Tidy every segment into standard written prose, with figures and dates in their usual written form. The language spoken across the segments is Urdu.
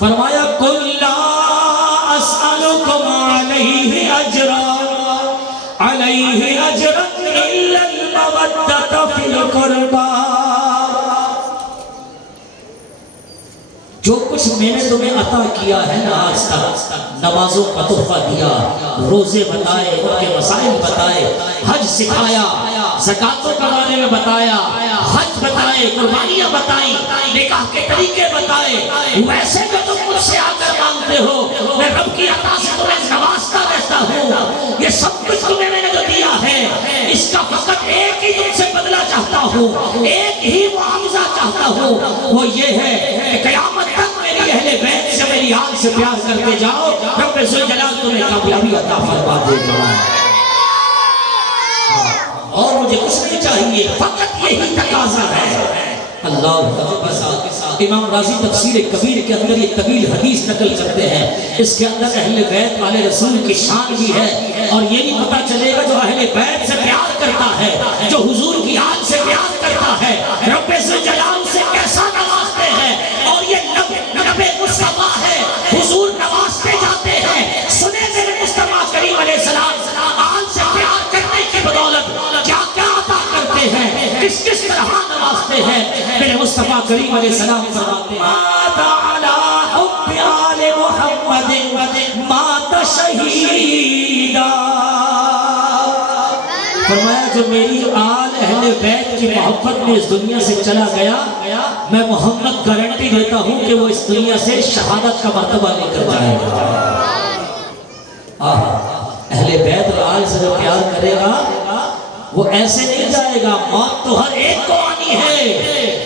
فرمایا قل لا اسألکم علیہ اجرا الا المودۃ فی القربى، جو کچھ میں نے تمہیں عطا کیا ہے نا آج تک، نمازوں کا تحفہ دیا، روزے بتائے، ان کے مسائل بتائے، حج سکھایا، زکاتوں کے بارے میں بتایا، حج بتائے، قربانیاں بتائیں، نکاح کے طریقے بتائے، ویسے جو تم مجھ سے آ کر مانگتے ہو میں رب کی عطا سے تمہیں نوازتا رہتا ہوں۔ یہ سب کچھ تمہیں میں نے جو دیا ہے اس کا فقط ایک ہی تم سے بدلہ چاہتا ہوں، ایک ہی معاوضہ چاہتا ہوں، وہ یہ ہے کہ قیامت تک میری اہل بیت سے میری آل سے پیار کرتے جاؤ، رب ذوالجلال تمہیں کامیابی عطا فرما دے گا۔ اور مجھے کچھ نہیں چاہیے، فقط یہی تقاضا ہے۔ اللہ اکبر۔ امام راضی تفسیر کبیر کے اندر یہ طویل حدیث نقل کرتے ہیں، اس کے اندر اہل بیت والے رسول کی شان بھی ہے، اور یہ بھی پتہ چلے گا جو اہل بیت سے پیار کرتا ہے، جو حضور کی آل سے پیار کرتا ہے، رب ذوالجلال سے کیسا نوازتے ہیں۔ اور یہ نبی مصطفیٰ ہے، حضور نوازتے جاتے ہیں۔ سنے میرے مصطفیٰ کریم علیہ السلام آل سے پیار کرنے کی بدولت کیا کیا عطا کرتے ہیں، کس کس طرح نوازتے ہیں۔ میرے مصطفیٰ کریم علیہ السلام فرماتے ہیں مات علی حب آل محمد مات شہیدا، فرمایا جو میری آل اہل بیت کی محبت میں اس دنیا سے چلا گیا، میں محمد گارنٹی دیتا ہوں کہ وہ اس دنیا سے شہادت کا مرتبہ لے کر جائے گا۔ اہل بیت اور آل سے جو پیار کرے گا وہ ایسے نہیں جائے گا، موت تو ہر ایک کو آنی ہے،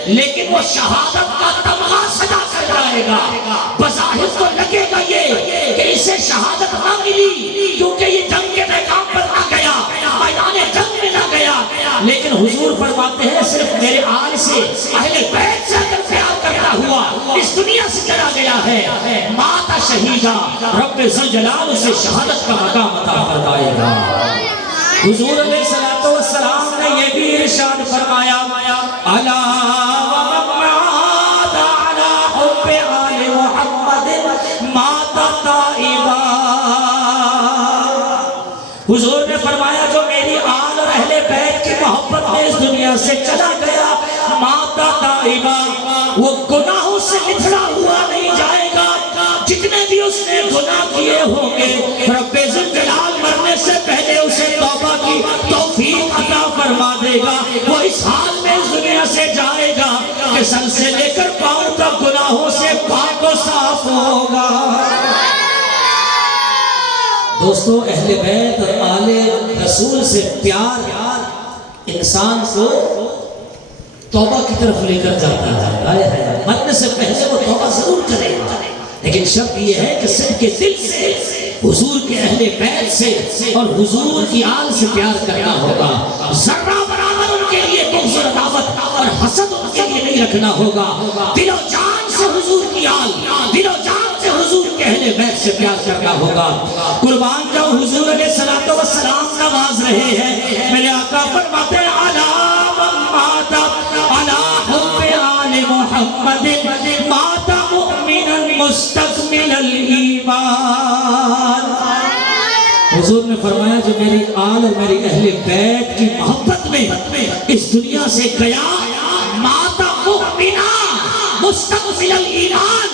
لیکن وہ شہادت کا تمغہ سجا کر جائے گا۔ بظاہر تو لگے گا یہ کہ اسے شہادت نہ ملی کیونکہ یہ جنگ کے میدان پر نہ گیا، میدان جنگ میں نہ گیا، لیکن حضور فرماتے ہیں صرف میرے آل سے اہل بیت سے اگر پیار کرتا ہوا اس دنیا سے چلا گیا ہے، مات شہیدہ، رب ذوالجلال اسے شہادت کا مقام عطا فرمائے گا۔ حضور علیہ السلام نے یہ بھی ارشاد فرمایا الا ومات علی حب آل محمد مات تائبا، حضور نے فرمایا جو میری آل اور اہل بیت کی محبت میں اس دنیا سے چلا گیا، مات تائبا، وہ گناہوں سے نتھڑا ہوا نہیں جائے گا۔ جتنے بھی اس نے گناہ کیے ہوں گے رب ذوالجلال مرنے سے پہلے اسے توبہ کی توفیق عطا فرما دے گا۔ وہ اس حال میں اس دنیا سے جائے گا کہ سر سے لے کر پاؤں تک گناہوں سے پاک و صاف ہوگا۔ دوستو اہل بیت اور آل رسول سے پیار انسان کو توبہ کی طرف لے کر جاتا ہے، مرنے سے پہلے وہ توبہ ضرور کرے گا، لیکن شرط یہ ہے کہ صدق کے دل سے حضور کے اہل بیت سے اور حضور کی آل سے پیار کرنا ہوگا۔ ذرہ برابر ان کے لیے بغض اور عداوت اور حسد ان کے لیے نہیں رکھنا ہوگا۔ دل و جان سے حضور کی آل، دل و جان سے حضور کے اہل بیت سے پیار کرنا ہوگا۔ قربان جاؤ حضور علیہ السلام نواز رہے ہیں، میرے آقا فرماتے ہیں علی من مات علی حب آل محمد مات مؤمنا مستکمل الایمان، حضور نے فرمایا جو میری آل اور میری اہل بیت کی محبت میں اس دنیا سے گیا، مات مؤمنا مستکمل الایمان،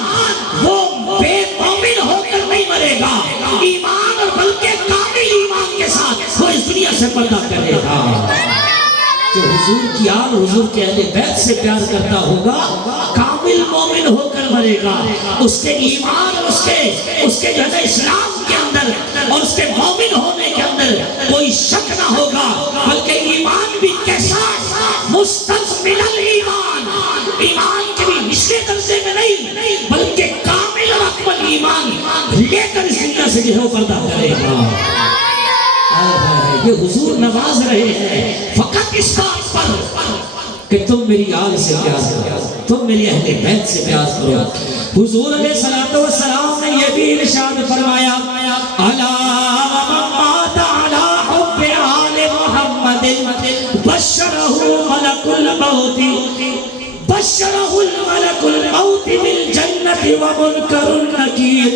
وہ بے مومن ہو کر نہیں مرے گا، ایمان اور بلکہ کامل ایمان کے ساتھ وہ اس دنیا سے پردہ کرے گا۔ جو حضور کی آل حضور کے اہل بیت سے پیار کرتا ہوگا کامل مومن ہو کر مرے گا، اس کے ایمان اور اس کے جو ہے اسلام کے اندر اور اس کے مومن ہونے کے اندر کوئی شک نہ ہوگا، بلکہ ایمان بھی کیسا مستکمل الایمان، ایمان کے بھی نچلے درجے میں نہیں بلکہ کامل اور اکمل ایمان لے کر اس دنیا سے جو ہے پردہ کرے گا۔ یہ حضور نواز رہے ہیں فقط اس بات پر کہ تم میری آل سے پیار کرو، تم میری اہل بیت سے پیار کرو۔ حضور علیہ السلام نے یہ بھی ارشاد فرمایا الا ومن مات علی حب آل محمد بشرہ ملک الموت بالجنة ومنکر نکیر.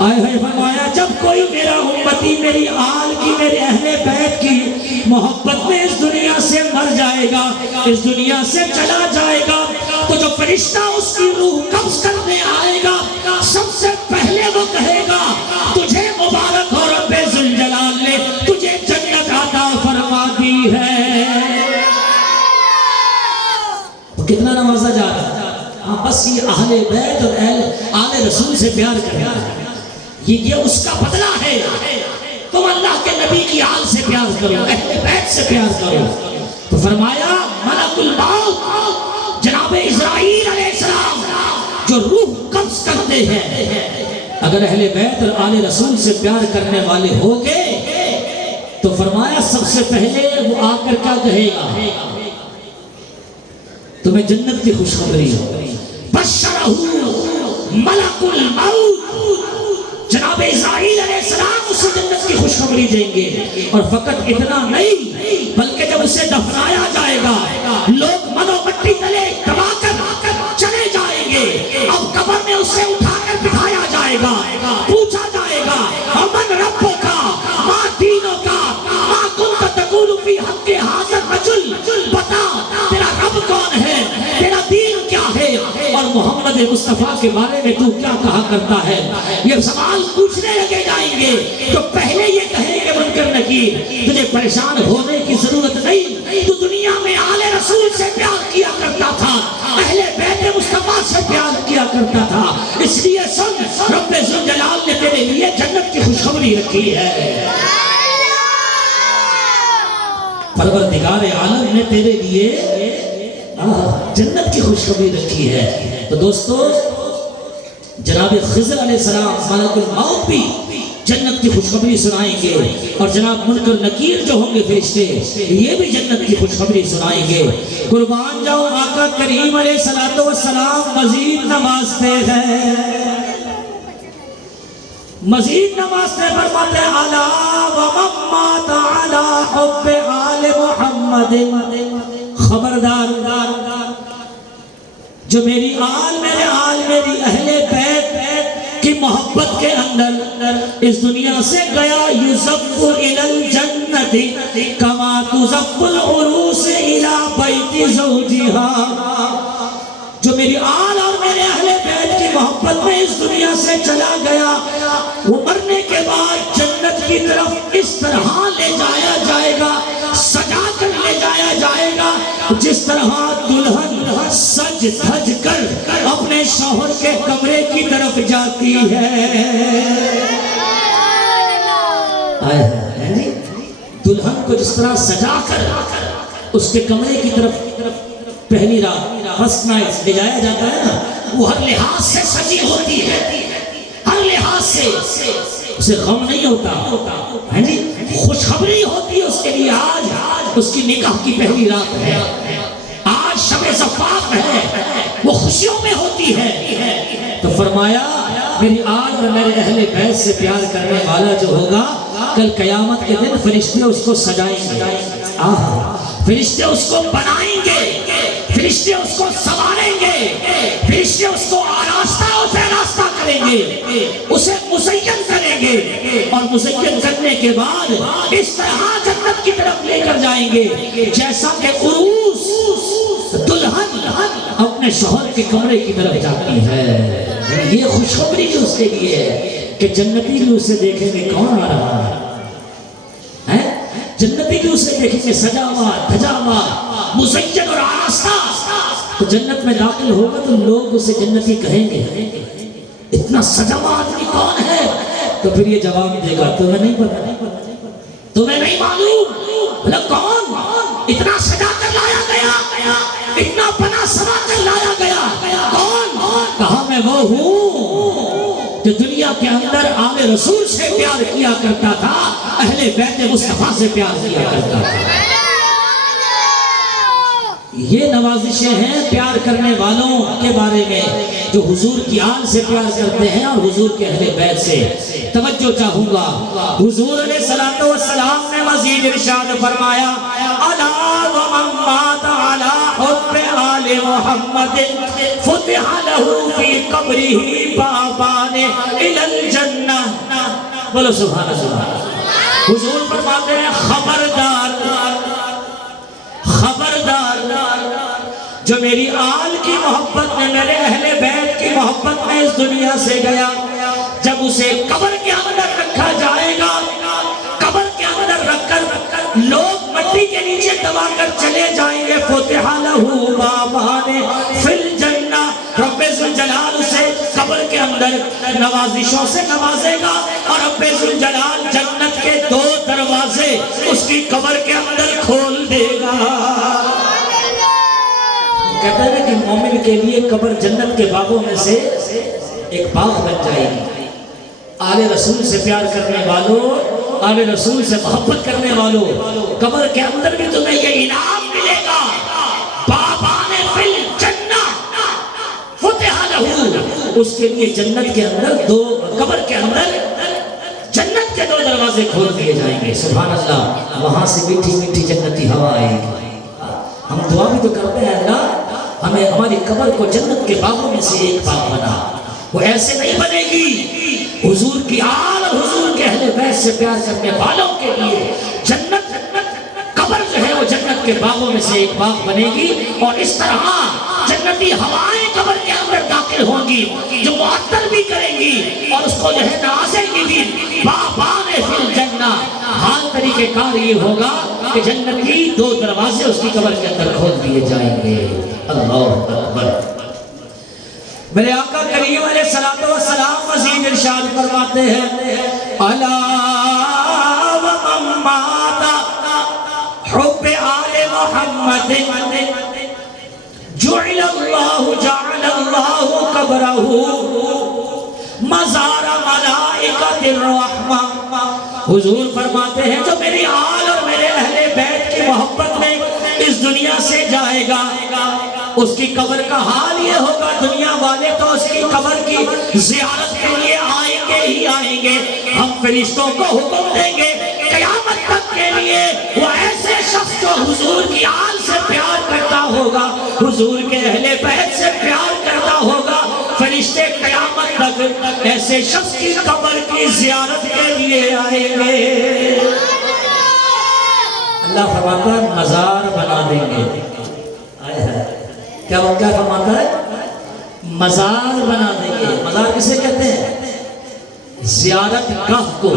آئے ہے فرمایا جب کوئی میرا امتی میری آل کی میرے اہل بیت کی محبت میں اس دنیا سے مر جائے گا, اس دنیا سے چلا جائے گا, تو جو فرشتہ اس کی روح قبض کرنے آئے گا سب سے پہلے وہ کہے گا تجھے مبارک ہو رب ذوالجلال نے تجھے جنت عطا فرما دی ہے. کتنا نوازا جا رہا ہے. ہاں بس یہ اہل بیت اور آل رسول سے پیار کرنا ہے, یہ اس کا بدلہ ہے. تم اللہ کے نبی کی آل سے پیار کرو, اہل بیت سے پیار کرو. تو فرمایا ملک الموت جناب اسرائیل علیہ السلام جو روح قبض کرتے ہیں, اگر اہل بیت اور آل رسول سے پیار کرنے والے ہوگے تو فرمایا سب سے پہلے وہ آ کر کیا کہے گا, تمہیں جنت کی خوشخبری ہو. بشرہ ملک الموت, جناب اسرائیل علیہ السلام اسے جنت کی خوشخبری دیں گے. اور فقط اتنا نہیں بلکہ جب اسے دفنایا جائے گا لوگ منو مٹی تلے دبا کر چلے جائیں گے. اب قبر میں اسے اٹھا کر بٹھایا جائے گا, پوچھا جائے گا امن ربوں کا ماں دینوں کا ماں کنت تقول فی حق حاضر رجل, بتا تیرا رب کون ہے, تیرا دین کیا ہے, اور محمد مصطفیٰ کے بارے میں تو کیا کہا کرتا ہے. یہ سوال پوچھنے لگے جائیں گے تو پہلے یہ کہیں گے منکر نکیر تجھے پریشان ہونے کی ضرورت نہیں, تو دنیا میں آل رسول سے پیار کیا کرتا تھا, اہل بیت مصطفیٰ سے پیار کیا کرتا تھا, اس لیے سن رب ذوالجلال نے تیرے لیے جنت کی خوشخبری رکھی ہے. پروردگار عالم نے تیرے لیے جنت کی خوشخبری رکھی ہے. تو دوستو جناب خضر علیہ السلام ملک الموت بھی جنت کی خوشخبری سنائیں گے, اور جناب منکر نکیر جو ہوں گے فرشتے یہ بھی جنت کی خوشخبری سنائیں گے. قربان جاؤ آقا کریم علیہ السلام مزید نوازتے ہیں, مزید نوازتے فرماتے ہیں الا ومن مات علی حب آل محمد, خبردار جو میری آل میری اہل بیت کی محبت کے اندر اس دنیا سے گیا, یزف الی الجنت کما تزف العروس الی بیت زوجها, جو میری آل اور میرے اہل بیت کی محبت میں اس دنیا سے چلا گیا وہ مرنے کے بعد جنت کی طرف اس طرح لے جایا جائے گا, سجا کر لے جایا جائے گا جس طرح دلہن سج دھج کر اپنے شوہر کے کمرے کی طرف جاتی ہے. دلہن کو جس طرح سجا کر اس کے کمرے کی طرف پہلی رات فرسٹ نائٹ لے جایا جاتا ہے نا, وہ ہر لحاظ سے سجی ہوتی ہے, ہر لحاظ سے اسے غم نہیں ہوتا ہے جی, خوشخبری ہوتی ہے اس کے لیے. آج اس کی نکاح کی پہلی رات ہے, آج شب زفاف ہے, وہ خوشیوں میں ہوتی ہے. تو فرمایا میری آل اور میرے اہل بیت سے پیار کرنے والا جو ہوگا کل قیامت کے دن فرشتے اس کو سجائیں گے, فرشتے اس کو بنائیں گے, فرشتے اس کو سنواریں گے, فرشتے اس کو آراستہ و پیراستہ کریں گے, اسے مزین کریں گے, اور مزین کرنے کے بعد اس طرح جنت کی طرف لے کر جائیں گے جیسا کہ عروس دلہن اپنے شوہر کے کمرے کی طرف جاتی ہے. یہ خوشخبری بھی اس کے لیے ہے کہ جنتی بھی اسے دیکھیں گے کون آ رہا ہے, جنتی بھی اسے دیکھیں گے سجا ہوا دھجا ہوا مزین اور آراستہ. تو جنت میں داخل ہوگا تو لوگ اسے جنتی کہیں گے اتنا سجا ہوا آدمی کون ہے, تو پھر یہ جواب دے گا تمہیں نہیں پتا, تمہیں نہیں معلوم, بھلا کون اتنا سجا کر لایا گیا, اتنا بنا سما کر لایا گیا, کون, کہا میں وہ ہوں جو دنیا کے اندر آل رسول سے پیار کیا کرتا تھا, اہل بیت مصطفیٰ سے پیار کیا کرتا تھا. یہ نوازشیں ہیں پیار کرنے والوں کے بارے میں جو حضور کی آل سے پیار کرتے ہیں اور حضور کے اہل بیت سے. توجہ چاہوں گا, حضور علیہ السلام نے مزید ارشاد فرمایا الا ومن مات علی حب آل محمد فتح له فی قبره بابان الی الجنہ. بولو سبحان اللہ. حضور فرماتے ہیں خبردار خبردار جو میری آل کی محبت میں، میرے اہل بیت کی محبت میں اس دنیا سے گیا، جب اسے قبر کے اندر رکھا جائے گا، قبر کے اندر رکھ کر لوگ مٹی کے نیچے دبا کر چلے جائیں گے. فتح له بابان فی الجنہ. رب ذوالجلال اسے قبر کے اندر نوازشوں سے نوازے گا اور رب ذوالجلال جنت کے 2 دروازے اس کی قبر کے اندر کھول دے گا. کہتا ہے کہ مومن کے لیے قبر جنت کے باغوں میں سے ایک باغ بن جائے گی. آل رسول سے پیار کرنے والوں، آل رسول سے محبت کرنے والوں، قبر کے اندر بھی تمہیں یہ انعام ملے گا. بابان فی الجنہ فتح لہ. اس کے لیے جنت کے اندر قبر کے اندر جنت کے 2 دروازے کھول دیے جائیں گے. سبحان اللہ. وہاں سے میٹھی میٹھی جنتی ہوا آئے گی. ہم دعا بھی تو کرتے ہیں اللہ ہمیں ہماری قبر کو جنت کے باغوں میں سے ایک باغ بنا. وہ ایسے نہیں بنے گی. حضور کی آل اور حضور کے اہل بیت سے پیار کرنے والوں کے لیے جنت قبر جو ہے وہ جنت کے باغوں میں سے ایک باغ بنے گی. اور اس طرح جنتی ہوائیں قبر کے اندر داخل ہوں گی جو معطر بھی کریں گی اور اس کو جو ہے نوازیں گی بھی. بابان فی الجنہ. حال طریقہ کار یہ ہوگا کہ جنت کی 2 دروازے اس کی قبر کے اندر کھول دیے جائیں گے. اللہ اکبر. میرے آقا کریم علیہ السلام مزید ارشاد فرماتے ہیں الا ومن مات حب آل محمد جعل اللہ قبرہ مزار ملائکۃ الرحمہ. حضور فرماتے ہیں جو میری آل اور میرے اہل بیت کی محبت میں اس دنیا سے جائے گا اس کی قبر کا حال یہ ہوگا. دنیا والے تو اس کی قبر کی زیارت کے لیے آئیں گے ہی آئیں گے. ہم فرشتوں کو حکم دیں گے قیامت تک کے لیے وہ ایسے شخص جو حضور کی آل سے پیار کرتا ہوگا، حضور کے اہل بیت سے پیار کرتا ہوگا، فرشتے قیامت تک ایسے شخص کی قبر کی زیارت کے لیے آئیں گے. اللہ فرماتا ہے مزار بنا دیں گے. کیا فرماتا ہے؟ مزار بنا دیں گے. مزار کسے کہتے ہیں؟ زیارت گاہ کو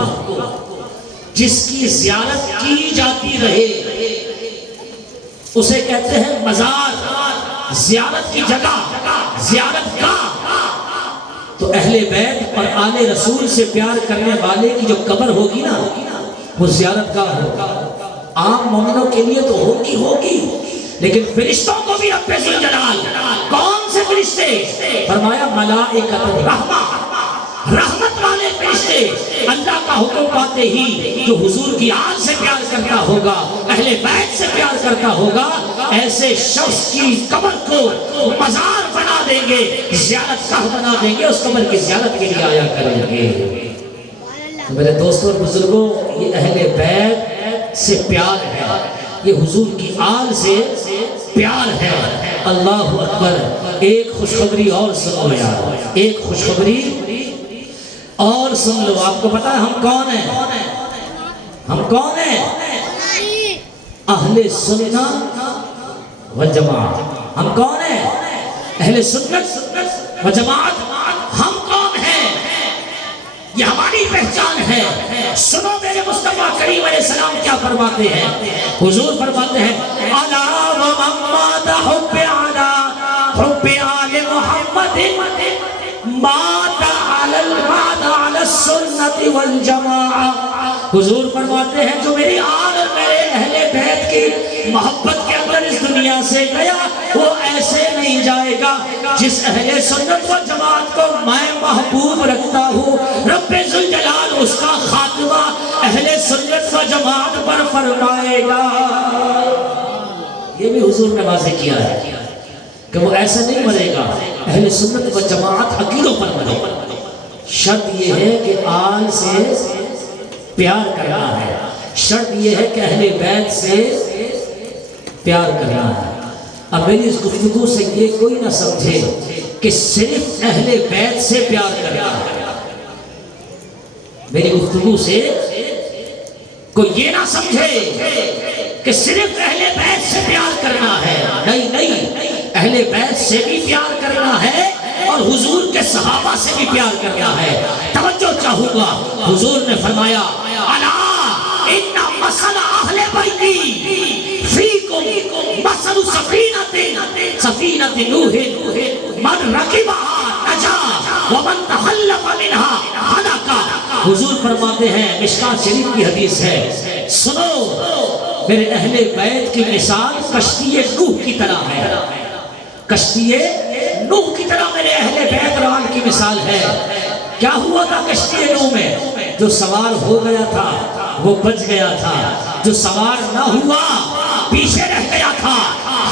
جس کی زیارت کی جاتی رہے اسے کہتے ہیں مزار. زیارت کی جگہ، زیارت گاہ. تو اہل بیت اور آل رسول سے پیار کرنے والے کی جو قبر ہوگی نا وہ زیارت گاہ ہوگا. عام مومنوں کے لیے تو ہوگی لیکن فرشتوں کو بھی رب ذوالجلال. کون سے فرشتے؟ فرمایا ملائکۃ الرحمہ. رحمت والے فرشتے اللہ کا حکم پاتے ہی جو حضور کی آل سے پیار کرتا ہوگا، اہل بیت سے پیار کرتا ہوگا، ایسے شخص کی قبر کو مزار بنا دیں گے، زیارت گاہ بنا دیں گے، اس قبر کی زیارت کے لیے آیا کریں گے. تو میرے دوستوں اور بزرگوں، یہ اہل بیت سے پیار ہے، یہ حضور کی آل سے پیار ہے. اللہ اکبر. ایک خوشخبری اور سن لو یار، ایک خوشخبری اور سن لو. آپ کو پتا ہے ہم کون ہیں؟ ہم کون ہیں؟ اہل سنت والجماعت. ہم کون ہیں؟ اہل سنت والجماعت. ہم کون ہیں؟ یہ ہماری پہچان ہے. سنو میرے مصطفیٰ کریم علیہ السلام کیا فرماتے ہیں. حضور فرماتے ہیں الا ومن مات حب آل محمد مات علی السنت والجماعہ. حضور فرماتے ہیں جو میری آل اور میرے اہل بیت کی محبت کے اندر اس دنیا سے گیا وہ ایسے نہیں جائے گا. جس اہل سنت و جماعت کو میں محبوب رکھتا ہوں رب ذوالجلال اس کا خاتمہ اہل سنت و جماعت پر فرمائے گا. یہ بھی حضور نے واضح کیا ہے کہ وہ ایسا نہیں مرے گا. اہل سنت و جماعت عقیدوں پر مرے گا. شرط یہ ہے کہ آل سے پیار کرنا ہے. شرط یہ ہے کہ اہل بیت سے پیار کرنا ہے. اب میری اس گفتگو سے یہ کوئی نہ سمجھے کہ صرف اہل بیت سے پیار کرنا ہے، میری گفتگو سے کوئی یہ نہ سمجھے کہ صرف اہل بیت سے پیار کرنا ہے، نہیں نہیں، اہل بیت سے بھی پیار کرنا ہے اور حضور کے صحابہ سے بھی پیار کرنا ہے۔ توجہ چاہوں گا، حضور نے فرمایا الا ان مثل اہل بیتی فیکم مثل سفینۃ نوح من رکبها نجا ومن تخلف منها ہلاک۔ حضور فرماتے ہیں، مشکوٰۃ شریف کی حدیث ہے، سنو میرے اہل بیت کی مثال کشتی نوح کی طرح ہے، کشتی نوح کی طرح میرے اہل بیت ران کی مثال ہے۔ کیا ہوا تھا کشتی نوح میں؟ جو سوار ہو گیا تھا وہ بچ گیا تھا، جو سوار نہ ہوا پیچھے رہ گیا تھا،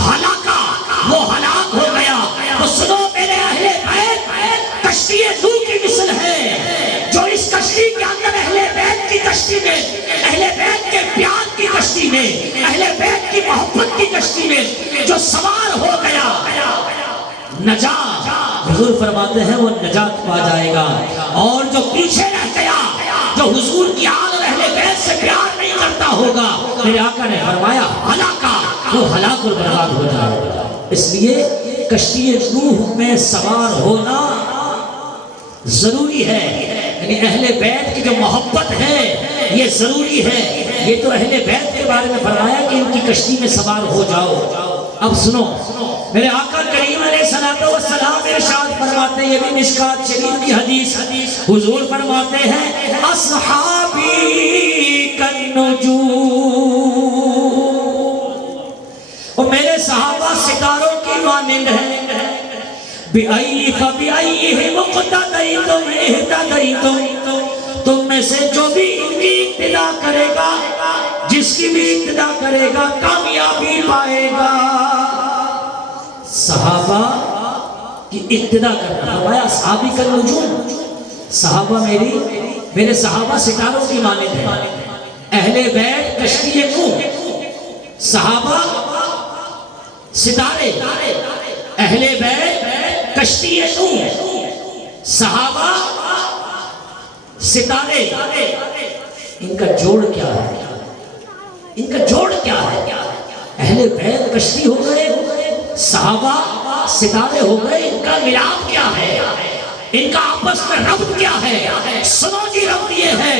ہلاکا وہ ہلاک ہو گیا۔ تو سنو میرے اہل بیت کشتی نوح کی مثل ہے، جو اس کشتی کے اندر اہل بیت کی کشتی میں، اہل بیت کے پیار کی کشتی میں، اہل بیت کی محبت کی کشتی میں جو سوار ہو گیا نجات، حضور فرماتے ہیں وہ نجات پا جائے گا، اور جو پیچھے رہ گیا، جو حضور کی آل اور اہل بیت سے پیار نہیں کرتا ہوگا، میرے آقا نے فرمایا ہلاکا وہ ہلاک اور برباد ہو جائے گا۔ اس لیے کشتی نوح میں سوار ہونا ضروری ہے، یعنی اہل بیت کی جو محبت ہے یہ ضروری ہے۔ یہ تو اہل بیت کے بارے میں فرمایا کہ ان کی کشتی میں سوار ہو جاؤ۔ اب سنو میرے آقا کریم علیہ الصلوۃ والسلام ارشاد فرماتے ہیں، یہ بھی مشکوٰۃ شریف کی حدیث، حضور فرماتے ہیں اصحابی کالنجوم، اور میرے صحابہ ستاروں کی مانند ہیں، فَبِأَيِّهِمْ اقْتَدَيْتُمْ اهْتَدَيْتُمْ، تم میں سے جو بھی ان کی اقتدا کرے گا، جس کی بھی اقتدا کرے گا کامیابی پائے گا۔ صحابہ کی اقتدا کرنا، فرمایا صحابی کالنجوم، صحابہ میرے صحابہ ستاروں کی مانند ہیں، اہل بیت کشتی نوح، صحابہ ستارے، اہل بیت کشتی نوح، صحابہ ستارے، ان کا جوڑ کیا ہے؟ ان کا جوڑ کیا ہے؟ اہل بیت کشتی ہو گئے، صحابہ ستارے ہو گئے، ان کا ملاپ کیا ہے؟ ان کا آپس میں ربط کیا ہے؟ سنو جی ربط یہ ہے،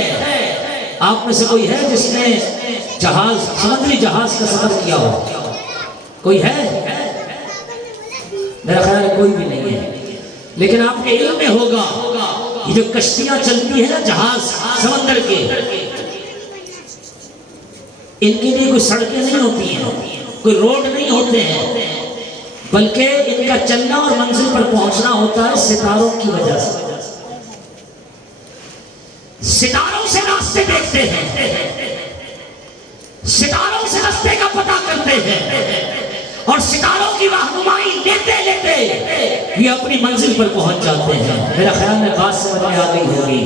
آپ میں سے کوئی ہے جس نے جہاز، سمندری جہاز کا سفر کیا ہو؟ کوئی ہے؟ میرا خیال ہے کوئی بھی نہیں ہے، لیکن آپ کے علم میں ہوگا یہ جو کشتیاں چلتی ہیں نا جہاز سمندر کے، ان کے لیے کوئی سڑکیں نہیں ہوتی ہیں، کوئی روڈ نہیں ہوتے ہیں، بلکہ ان کا چلنا اور منزل پر پہنچنا ہوتا ہے ستاروں کی وجہ سے۔ ستاروں سے راستے دیکھتے ہیں، ستاروں سے راستے کا پتہ کرتے ہیں، اور ستاروں کی رہنمائی لیتے لیتے یہ اپنی منزل پر پہنچ جاتے ہیں۔ میرا خیال میں بات سمجھ میں آ گئی ہوگی۔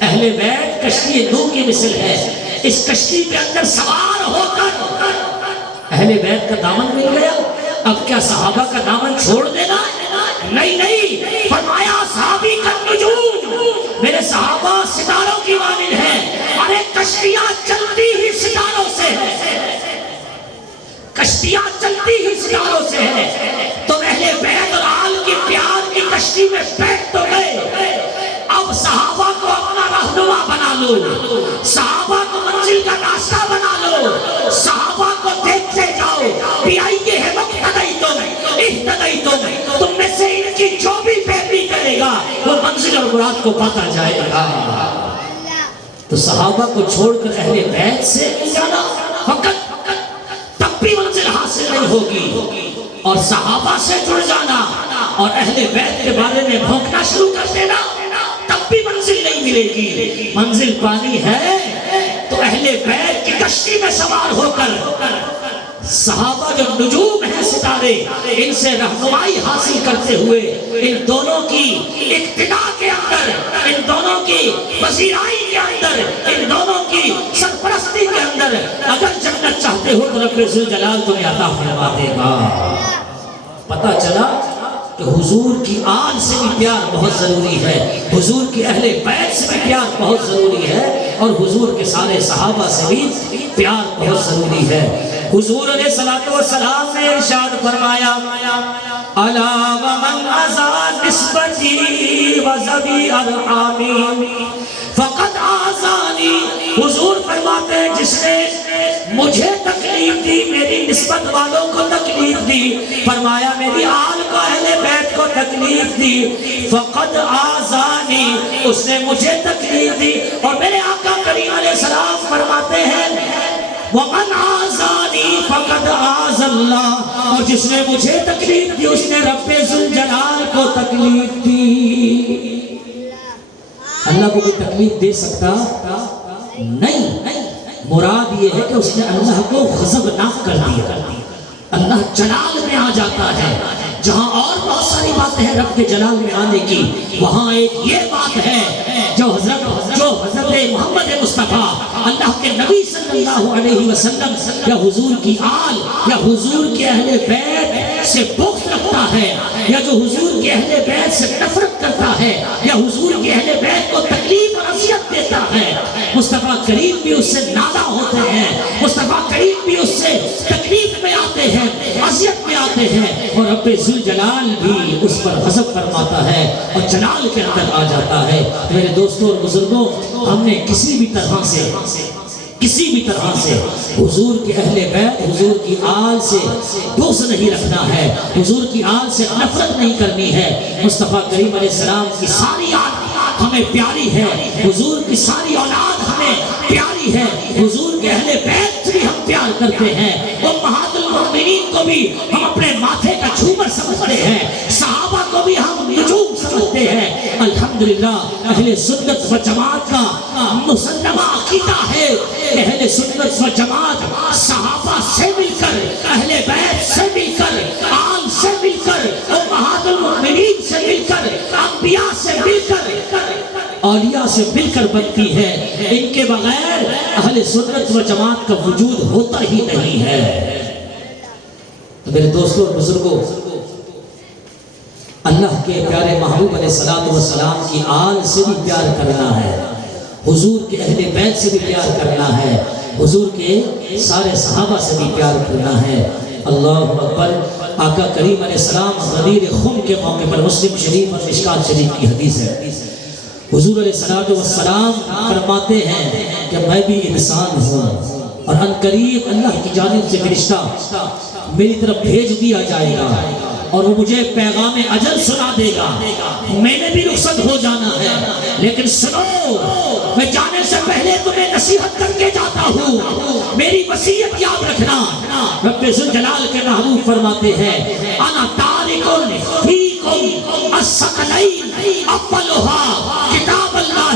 اہل بیت کشتی نوح کی مثل ہے، اس کشتی کے اندر سوار ہو کر اہل بیت کا دامن مل گیا، اب کیا صحابہ کا دامن چھوڑ دینا؟ نہیں نہیں، فرمایا صحابی کالنجوم، میرے صحابہ ستاروں کی مانند ہیں۔ ارے کشتیاں چلتی ہی ستاروں سے ہے، کشتیاں چلتی ہی ستاروں سے ہے، تو اہل بیت اور آل کی پیار کی کشتی میں بیٹھ تو گئے، اب صحابہ کو اپنا رہنما بنا لو، صحابہ کو منزل کا راستہ بنا لو، صحابہ کو دیکھتے جاؤ، بِأَيِّهِمْ اقْتَدَيْتُمْ اهْتَدَيْتُمْ، تم میں سے ان کی جو بھی پیروی کرے گا وہ منزل اور مراد کو پاتا جائے گا۔ تو صحابہ کو چھوڑ کر اہل بیت سے جانا فقط تب بھی منزل حاصل نہیں ہوگی، اور صحابہ سے جڑ جانا اور اہل بیت کے بارے میں بھونکنا شروع کر دینا تب بھی منزل نہیں ملے گی۔ منزل پانی ہے تو اہل بیت کی کشتی میں سوار ہو کر صحابہ جو نجوم ہیں ستارے، ان سے رہنمائی حاصل کرتے ہوئے ان دونوں کی اقتدا کے اندر، ان دونوں کی پذیرائی کے اندر، ان دونوں کی سرپرستی کے اندر اگر جنت چاہتے ہو تو رب ذوالجلال تمہیں عطا فرما دے گا۔ پتہ چلا کہ حضور کی آل سے بھی پیار بہت ضروری ہے، حضور کے اہل بیت سے بھی پیار بہت ضروری ہے، اور حضور کے سارے صحابہ سے بھی پیار بہت ضروری ہے۔ حضور علیہ السلام نے ارشاد فرمایا الا ومن ازا نسبتی وذوی ارحامی فقد آزانی، حضور فرماتے ہیں جس نے مجھے تکلیف دی، میری نسبت والوں کو تکلیف دی، فرمایا میری آل کو اہل بیت کو تکلیف دی، فقد آزانی، اس نے مجھے تکلیف دی۔ اور میرے آقا کریم علیہ السلام فرماتے ہیں وَمَنْ آزَانِي فَقَدْ آزَ اللَّهُ، اور جس نے مجھے تکلیف دی اس نے رب ذوالجلال کو تکلیف دی۔ اللہ کو کوئی تکلیف دے سکتا نہیں، مراد یہ ہے کہ اس نے اللہ کو غضبناک کر دیا۔ اللہ جلال میں آ جاتا ہے، جہاں اور بہت ساری باتیں ہیں رب کے جلال میں آنے کی، وہاں ایک یہ بات ہے جو حضرت محمد مصطفیٰ اللہ کے نبی صلی اللہ علیہ وسلم یا حضور کی آل یا حضور کے اہل بیت سے بغض رکھتا ہے، یا جو حضور کے اہل بیت سے نفرت کرتا ہے، یا حضور کے اہل بیت کو تکلیف اور اذیت دیتا ہے، مصطفیٰ کریم بھی اس سے نالا ہوتے ہیں، مصطفیٰ کریم بھی اس سے تکلیف میں آتے ہیں، اذیت میں آتے ہیں، اور رب ذوالجلال بھی اس پر غضب فرماتا ہے اور جلال کے اندر آ جاتا ہے۔ میرے دوستوں اور بزرگوں، ہم نے کسی بھی طرح سے حضور کے اہل بیت، حضور کی آل سے بغض نہیں رکھنا ہے، حضور کی آل سے نفرت نہیں کرنی ہے۔ مصطفیٰ کریم علیہ السلام کی ساری آل ہمیں پیاری ہے، حضور کی ساری اولاد ہمیں پیاری ہے، حضور کے اہل بیت سے بھی ہم پیار کرتے ہیں، امہات المؤمنین کو بھی ہم اپنے ماتھے کا جھومر سمجھتے ہیں، صحابہ کو بھی ہم نجوم سمجھتے ہیں۔ الحمدللہ اہل سنت و جماعت کا مسلمہ عقیدہ ہے، اہل سنت و جماعت صحابہ سے مل کر، اہل بیت سے مل کر، آل سے مل کر، امہات المؤمنین سے مل کر، انبیاء سے مل کر، اولیاء سے مل کر بنتی ہے۔ ان کے بغیر اہل سنت و جماعت کا وجود ہوتا ہی نہیں ہے۔ تو میرے دوستوں اور بزرگوں، اللہ کے پیارے محبوب علیہ السلام کی آل سے بھی پیار کرنا ہے، حضور کے اہل بیت سے بھی پیار کرنا ہے، حضور کے سارے صحابہ سے بھی پیار کرنا ہے۔ اللہ اکبر۔ آقا کریم علیہ السلام غدیر خم کے موقع پر مسلم شریف اور مشکات شریف کی حدیث ہے، حضور علیہ السلام فرماتے ہیں کہ میں بھی انسان ہوں، اور عنقریب اللہ کی جانب سے فرشتہ میری طرف بھیج دیا جائے گا، اور وہ مجھے پیغام اجل سنا دے گا، میں نے بھی رخصت ہو جانا ہے، لیکن سنو، میں جانے سے پہلے تمہیں نصیحت کر کے جاتا ہوں، میری وصیت یاد رکھنا۔ رب ذوالجلال کے محبوب فرماتے ہیں انا تارک فیکم الثقلین اولھا کتاب اللہ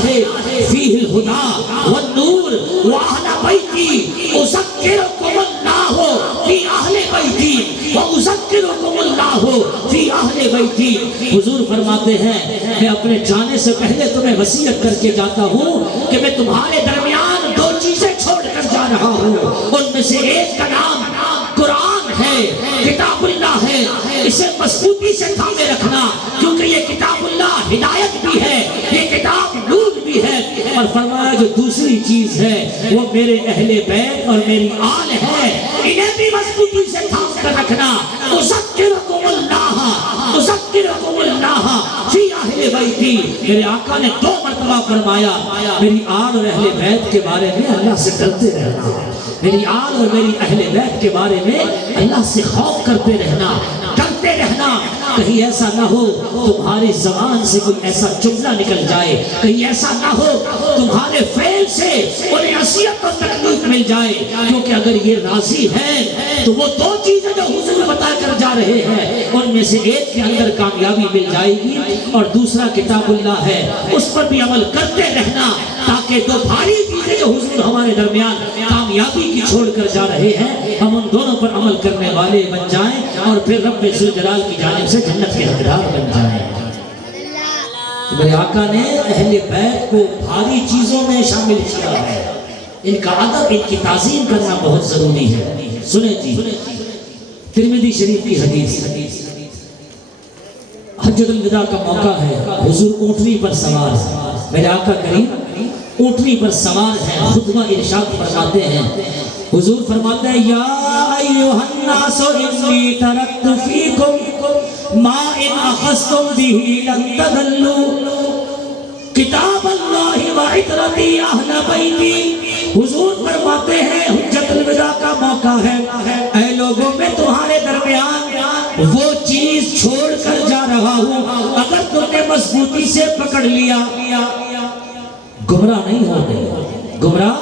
فیہ الہدی والنور واہل بیتی اذکرکم اللہ فی اہل بیتی واذکرکم اللہ فی اہل بیتی۔ حضور فرماتے ہیں میں اپنے جانے سے پہلے تمہیں وصیت کر کے جاتا ہوں کہ میں تمہارے درمیان دو چیزیں چھوڑ کر جا رہا ہوں، ان میں سے ایک کا نام قرآن ہے، کتاب اللہ ہے، اسے مضبوطی سے تھامے رکھنا، کیونکہ یہ کتاب اللہ ہدایت بھی ہے، یہ کتاب نور بھی ہے، اور فرمایا جو دوسری چیز ہے وہ میرے اہل بیت اور میری آل ہے، انہیں بھی مضبوطی سے تھام کر رکھنا۔ اذکرکم اللہ فی اہل بیتی۔ میرے آقا نے 2 مرتبہ فرمایا میری آل اور اہل بیت کے بارے میں اللہ سے ڈرتے رہنا، میری آل اور میری اہل بیت کے بارے میں اللہ سے خوف کرتے رہنا، ڈرتے رہنا، کہیں ایسا نہ ہو تمہاری زبان سے کوئی ایسا جملہ نکل جائے، کہیں ایسا نہ ہو تمہارے فعل سے انہیں اذیت اور تکلیف مل جائے، کیونکہ اگر یہ راضی ہے تو وہ 2 چیزیں جو حضور بتا کر جا رہے ہیں ان میں سے ایک کے اندر کامیابی مل جائے گی، اور دوسرا کتاب اللہ ہے، اس پر بھی عمل کرتے رہنا، تاکہ 2 بھاری چیزیں جو حضور ہمارے درمیان کامیابی کی چھوڑ کر جا رہے ہیں ہم ان دونوں پر عمل کرنے والے بن جائیں، اور پھر رب ذوالجلال کی جانب سے جنت کے حقدار بن جائیں۔ میرے آقا نے اہل بیت کو بھاری چیزوں میں شامل کیا ہے، ان کا ادب، ان کی تعظیم کرنا بہت ضروری ہے۔ سنیں جی، ترمذی شریف کی حدیث، حجۃ الوداع کا موقع ہے، حضور اونٹنی پر سوار ہے، میرے آقا کریم اونٹنی پر سوار ہے، خطبہ ارشاد فرماتے ہیں، حضور فرماتے ہیں یا ایھا الناس انی ترکت فیکم ما ان اخذتم به لن تضلوا کتاب اللہ و عطرتی اہل بیتی۔ حضور فرماتے ہیں حجۃ الوداع کا موقع ہے، اے لوگوں میں تمہارے درمیان وہ چیز چھوڑ کر جا رہا ہوں، اگر تم نے مضبوطی سے پکڑ لیا گمراہ نہیں ہوگے، گمراہ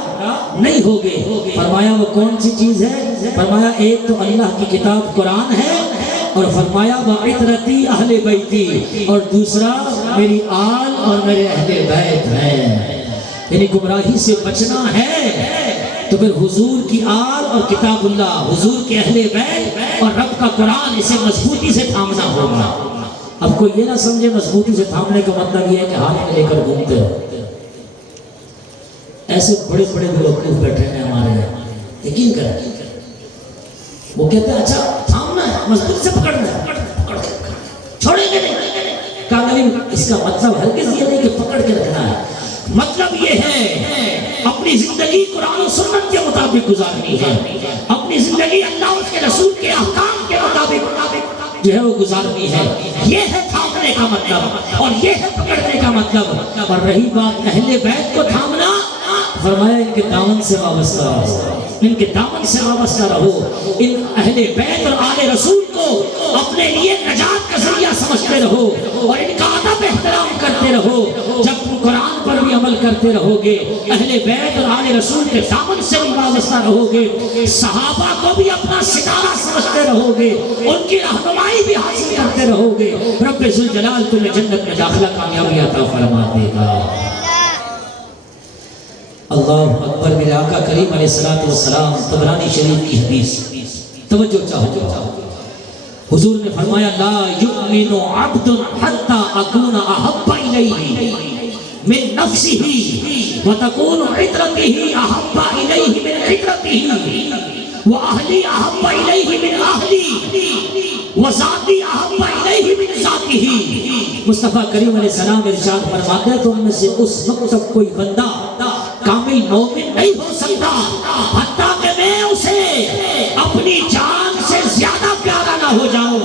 نہیں ہوگے۔ فرمایا وہ کون سی چیز ہے؟ فرمایا ایک تو اللہ کی کتاب قرآن ہے، اور فرمایا وَعِطْرَتِي اہل بیتی، اور دوسرا میری آل اور میرے اہل بیت ہے۔ یعنی گمراہی سے بچنا ہے تو پھر حضور کی آل اور کتاب اللہ، حضور کے اہل بیت اور رب کا قرآن، اسے مضبوطی سے تھامنا ہوگا۔ اب کوئی یہ نہ سمجھے مضبوطی سے تھامنے کا مطلب یہ ہے کہ ہاتھ میں لے کر گھومتے ہو، ایسے بڑے بڑے بیوقوف بیٹھے ہیں ہمارے یہاں، یقین کریں وہ کہتے ہیں اچھا تھامنا ہے، مضبوط سے پکڑنا ہے، چھوڑیں گے نہیں۔ کہا نہیں، اس کا مطلب ہرگز یہ نہیں کہ پکڑ کے رکھنا ہے، مطلب یہ ہے اپنی زندگی قرآن و سنت کے مطابق گزارنی ہے، اپنی زندگی اللہ اور اس کے رسول کے احکام کے مطابق جو ہے وہ گزارنی ہے۔ یہ ہے تھامنے کا مطلب، اور یہ ہے پکڑنے کا مطلب۔ اور رہی بات اہل بیت کو تھامنا، فرمایا ان کے دامن سے وابستہ رہو، ان کے دامن سے وابستہ رہو، ان اہل بیت اور آل رسول کو اپنے لیے نجات کا ذریعہ سمجھتے رہو، اور ان کا ادب احترام کرتے رہو۔ جب تم قرآن پر بھی عمل کرتے رہو گے، اہل بیت اور آل رسول کے دامن سے بھی وابستہ رہو گے، صحابہ کو بھی اپنا ستارہ سمجھتے رہو گے، ان کی رہنمائی بھی حاصل کرتے رہو گے، رب ذوالجلال تمہیں جنت میں داخلہ کامیابی عطا فرما دے گا۔ اللہ اکبر۔ میرے آقا کریم علیہ السلام، طبرانی شریف کی حدیث، توجہ چاہو، حضور نے فرمایا لا یؤمن عبد حتی اکون احب الیہ من نفسہ وتکون عطرتہ احب الیہ من عطرتہ واہلی احب الیہ من اہلی وذاتی احب الیہ من ذاتہ۔ مصطفیٰ کریم علیہ السلام ارشاد فرماتے ہیں تو ان میں سے اس وقت تک کوئی بندہ کامل مومن نہیں ہو سکتا حتیٰ کہ میں اسے اپنی جان سے زیادہ پیارا نہ ہو جاؤں۔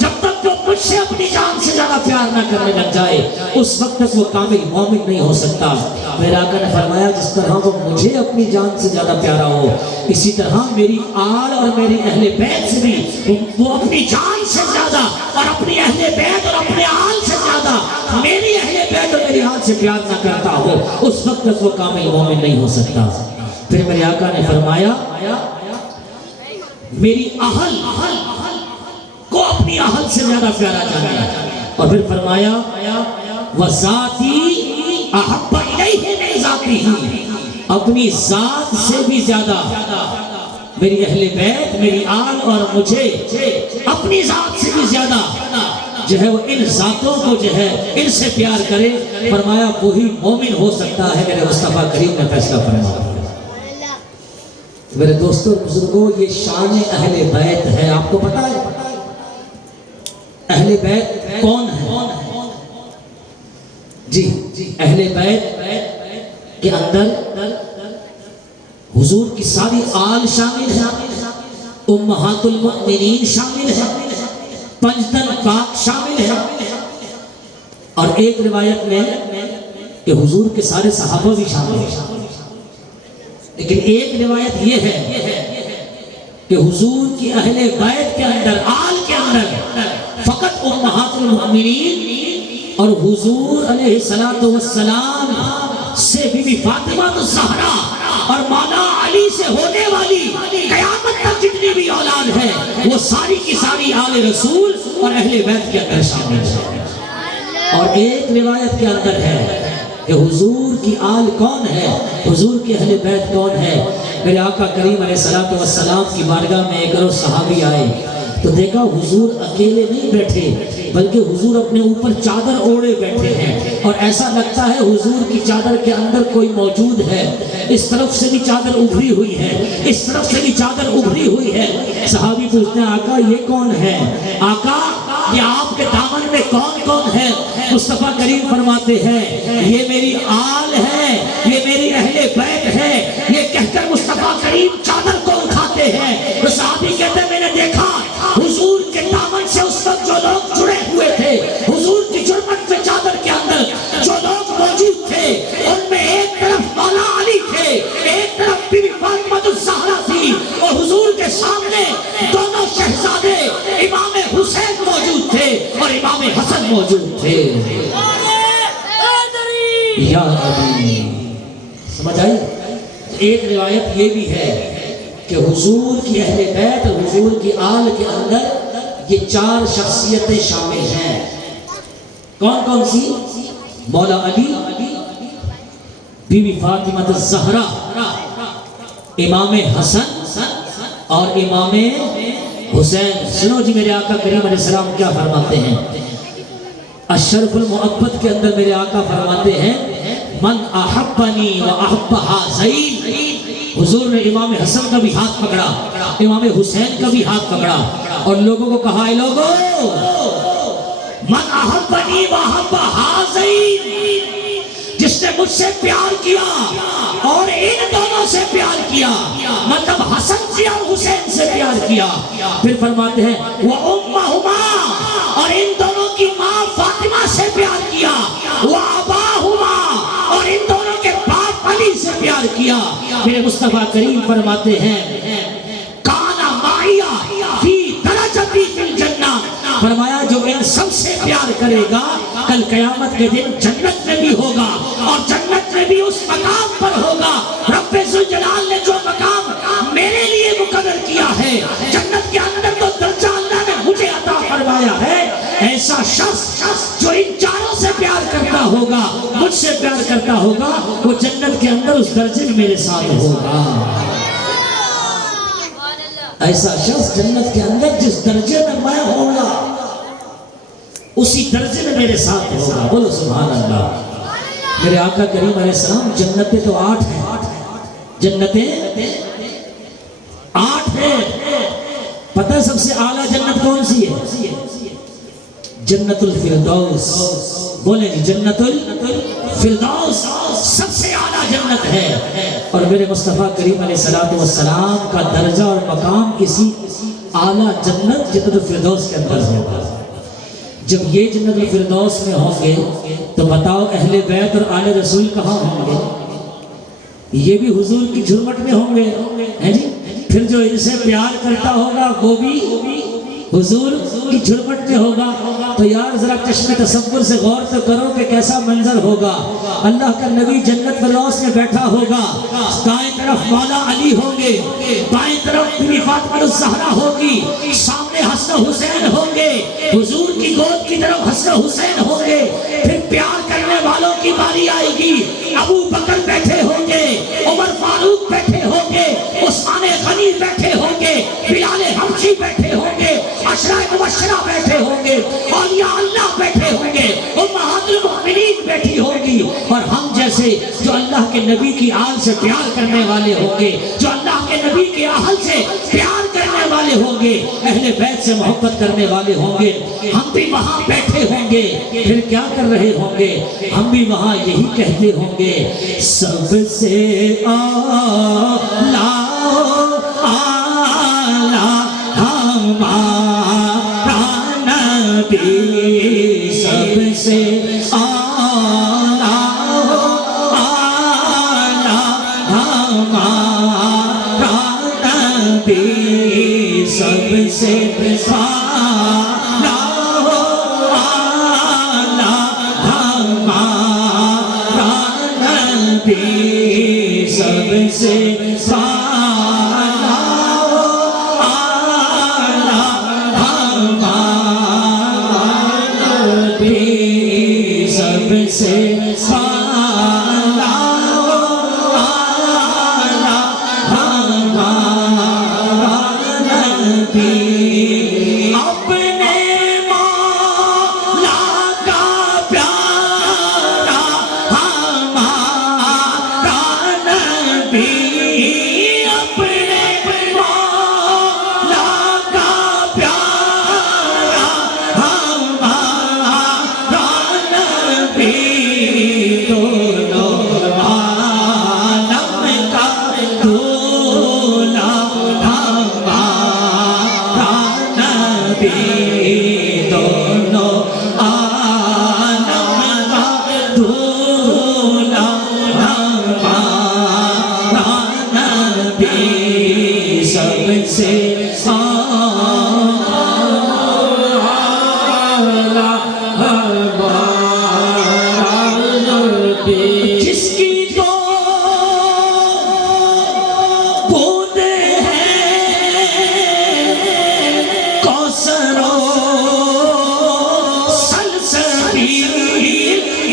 جب تک کہ مجھ سے اپنی جان سے زیادہ پیار نہ کرنے لگ جائے اس وقت تک وہ کامل مومن نہیں ہو سکتا۔ میرے آقا نے فرمایا جس طرح وہ مجھے اپنی جان سے زیادہ پیارا ہو، اسی طرح میری آل اور میری اہل بیت سے بھی وہ اپنی جان سے زیادہ اور اپنی اہل بیت اور اپنے آل سے زیادہ میری اہل بیت اور میری آل سے پیار نہ کرتا ہو، اس وقت تک وہ کامل مومن نہیں ہو سکتا۔ پھر میرے آقا نے فرمایا میری اہل کو اپنی اہل سے زیادہ پیارا جانا، اور پھر فرمایا وذاتی احب الیہ من ذاتہ، اپنی ذات سے بھی زیادہ میری اہل بیت، میری آل اور مجھے اپنی ذات سے بھی زیادہ جو ہے وہ ان ذاتوں کو جو ہے ان سے پیار کرے۔ فرمایا وہی مومن ہو سکتا ہے۔ میرے مصطفیٰ کریم نے فیصلہ فرمایا۔ میرے دوستوں بزرگوں، یہ شان اہل بیت ہے۔ آپ کو پتا ہے اہل بیت کون ہے؟ جی اہل بیت کے اندر حضور کی ساری آل شامل ہے، امہات المؤمنین شامل ہے، پنجتن پاک شامل ہے، اور ایک روایت میں کہ حضور کے سارے صحابہ بھی شامل ہیں۔ لیکن ایک روایت یہ ہے کہ حضور کی اہل بیت کے اندر، آل کے اندر فقط امہات المؤمنین اور حضور علیہ السلام سے بی بی فاطمہ الزہرا اور مولا علی سے ہونے والی قیامت تک جتنی بھی اولاد ہے وہ ساری کی ساری آل رسول اور اہل بیت کے اندر شامل ہے۔ اور ایک روایت کے اندر ہے کہ حضور کی آل کون ہے، حضور کی اہل بیت کون ہے۔ میرے آقا کریم علیہ السلام کی بارگاہ میں ایک روز صحابی آئے تو دیکھا حضور اکیلے نہیں بیٹھے بلکہ حضور اپنے اوپر چادر اوڑے بیٹھے ہیں، اور ایسا لگتا ہے حضور کی چادر کے اندر کوئی موجود ہے۔ اس طرف سے بھی چادر ابھری ہوئی ہے، اس طرف سے بھی چادر ابھری ہوئی ہے۔ صحابی پوچھتے ہیں آقا یہ کون ہے؟ آقا یہ آپ کے دامن آل میں کون کون ہے؟ مصطفیٰ کریم فرماتے ہیں یہ میری آل ہے، یہ میری اہل بیت ہے۔ یہ کہہ کر مصطفیٰ کریم چادر کو اٹھاتے ہیں۔ تو صحابی کہتے ہیں میں نے دیکھا حضور کے دامن سے اس وقت جو لوگ جڑے ہوئے تھے، حضور کی جرمت میں چادر کے اندر جو لوگ موجود تھے، ان میں ایک طرف مولا علی تھے، ایک طرف بی بی فاطمہ الزہرا تھی، اور حضور کے سامنے دونوں شہزادے امام حسین موجود تھے اور امام حسن موجود تھے۔ یا علی، سمجھ آئی؟ ایک روایت یہ بھی ہے کہ حضور کی اہل بیت، حضور کی آل کے اندر یہ 4 شخصیتیں شامل ہیں۔ کون کون سی؟ مولا علی، بی بی فاطمہ الزہرا، امام حسن اور امام حسین۔ سنو جی میرے آقا کریم علیہ السلام کیا فرماتے ہیں؟ اشرف المحبت کے اندر میرے آقا فرماتے ہیں من احبنی و احب حسین۔ حضور نے امام حسن کا بھی ہاتھ پکڑا، امام حسین کا بھی ہاتھ پکڑا، اور لوگوں کو کہا اے لوگو من احبنی و احب حسین، جس نے مجھ سے پیار کیا اور ان دونوں سے پیار کیا، مطلب حسن سے اور حسین سے پیار کیا۔ پھر فرماتے ہیں وَأُمَّهُمَا، اور ان دونوں کی ماں فاطمہ سے پیار کیا، وَأَبَاهُمَا، اور ان دونوں کے باپ علی سے پیار کیا۔ میرے مصطفیٰ کریم فرماتے ہیں کانا مایا فی درجتی فی الجنہ، فرمایا جو ان سب سے پیار کرے گا کل قیامت کے دن جنت میں بھی ہوگا، اور جنت میں بھی اس مقام پر ہوگا رب ذوالجلال نے جو مقام میرے لیے مقرر کیا ہے۔ جنت کے اندر تو درجہ اللہ نے مجھے عطا فرمایا ہے۔ ایسا شخص جو ان چاروں سے پیار کرتا ہوگا، مجھ سے پیار کرتا ہوگا، وہ جنت کے اندر اس درجے میں میرے ساتھ ہوگا۔ ایسا شخص جنت کے اندر جس درجے میں میں ہوں گا اسی درجے میں میرے ساتھ ہوگا۔ بولو سبحان اللہ۔ میرے آقا کریم علیہ السلام جنتیں تو 8 ہیں، جنتیں 8 ہیں۔ پتہ ہے سب سے اعلیٰ جنت کون سی ہے؟ جنت الفردوس۔ بولیں جی جنت الفردوس سب سے اعلیٰ جنت ہے، اور میرے مصطفیٰ کریم علیہ السلام کا درجہ اور مقام اسی اعلیٰ جنت جنت الفردوس کے اندر ہوگا۔ جب یہ جنت الفردوس میں ہوں گے تو بتاؤ اہل بیت اور آل رسول کہاں ہوں گے؟ یہ بھی حضور کی جھرمٹ میں ہوں گے، ہیں جی؟ پھر جو ان سے پیار کرتا ہوگا وہ بھی حضور کی جھرمٹ میں ہوگا۔ تو یار ذرا چشم تصور سے غور تو کرو کہ کیسا منظر ہوگا۔ اللہ کا نبی جنت فردوس میں بیٹھا ہوگا، دائیں طرف مولا علی ہوں گے، بائیں طرف بی بی فاطمہ الزہرا ہوگی، سامنے حسن حسین ہوں گے، حضور کی گود کی طرف حسن حسین ہوں گے۔ پھر پیار کرنے والوں کی باری آئے گی، ابو بکر بیٹھے ہوں گے، عمر فاروق بیٹھے ہوں گے، عثمان غنی بیٹھے ہوں گے، بلال حبشی بیٹھے ہوں گے، عشرہ مبشرہ بیٹھے ہوں گے، اولیاء اللہ بیٹھے ہوں گے، امہات المؤمنین بیٹھی ہوں گی، اور ہم جیسے جو اللہ کے نبی کی آل سے پیار کرنے والے ہوں گے، جو اللہ کے نبی کے اہل سے پیار کرنے والے ہوں گے، اہل بیت سے محبت کرنے والے ہوں گے، ہم بھی وہاں بیٹھے ہوں گے۔ پھر کیا کر رہے ہوں گے؟ ہم بھی وہاں یہی کہتے ہوں گے سب سے اعلیٰ ہمارا نبی، سب سے اعلیٰ ہمارا نبی، سب سے اعلیٰ ہمارا نبی، سب سے نبی نبی جس کی تو بوندے ہیں کوثر و سلسبیل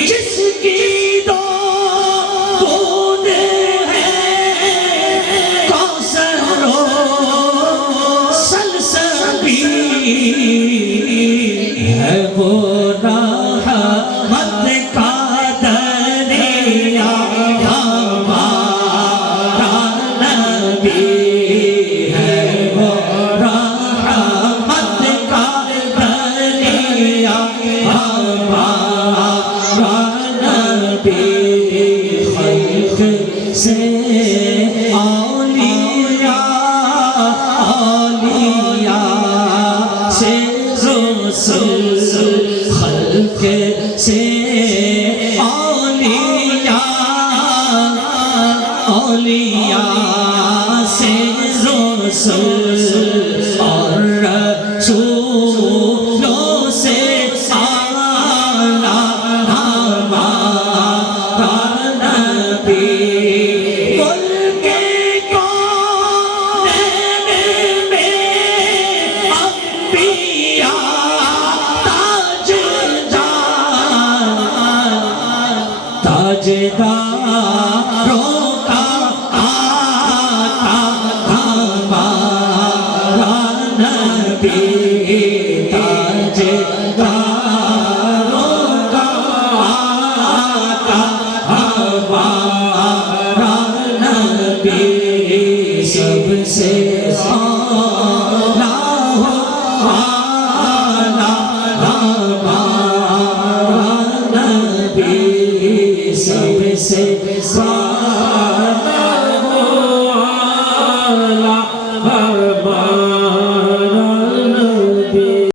جس کی تو بوندے ہیں کوثر و سلسبیل ہے وہ رحمت کا دریا ہمارا نبی ہے وہ رحمت کا دریا ہمارا نبی خلق سے اولیاء سے رسول خلق سے اولیاء سے رسول اور رسولوں سے اعلیٰ ہمارا نبی ملک کونین میں انبیاء تاجداروں کا آقا ہمارا نبی تاجداروں کا آقا ہمارا نبی سب سے سب سے